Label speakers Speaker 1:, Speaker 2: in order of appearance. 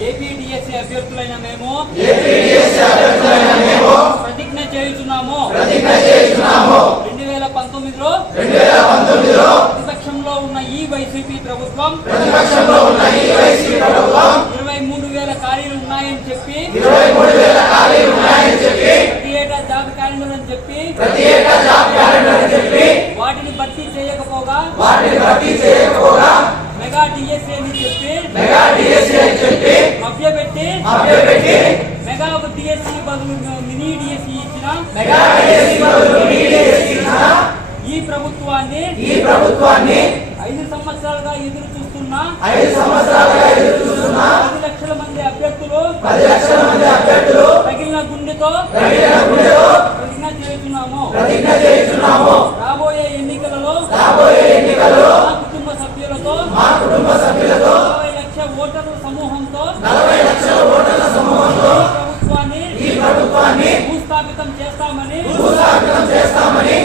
Speaker 1: APDSC అభ్యర్థులైన మేము ప్రతిజ్ఞ చేయుచున్నాము. రెండు వేల పంతొమ్మిదిలో ప్రతిపక్షంలో ఉన్న ఈ వైసీపీ ప్రభుత్వం ఇరవై మూడు వేల ఖాళీలు ఉన్నాయని చెప్పి ప్రతి ఏటా జాబ్ క్యాలెండర్ అని చెప్పి వాటిని భర్తీ చేయకపోగా మెగా డిఎస్ఏ అని చెప్పి మభ్యపెట్టి మెగా డిఎస్సి బదులు మినీ డిఎస్సి ఇచ్చిన ఈ ప్రభుత్వాన్ని
Speaker 2: ఈ ప్రభుత్వాన్ని
Speaker 1: ఐదు సంవత్సరాలుగా ఎదురు చూస్తున్న
Speaker 2: ఐదు సంవత్సరాలుగా ఎదురు
Speaker 1: కుటుంబ సభ్యులతో ఓటర్ల సమూహంతో
Speaker 2: నలభై లక్షల ఓటర్ల సమూహంతో
Speaker 1: ఈ ప్రభుత్వాన్ని
Speaker 2: ఈ ప్రభుత్వాన్ని
Speaker 1: భూస్థాపితం చేస్తామని
Speaker 2: భూస్థాపితం చేస్తామని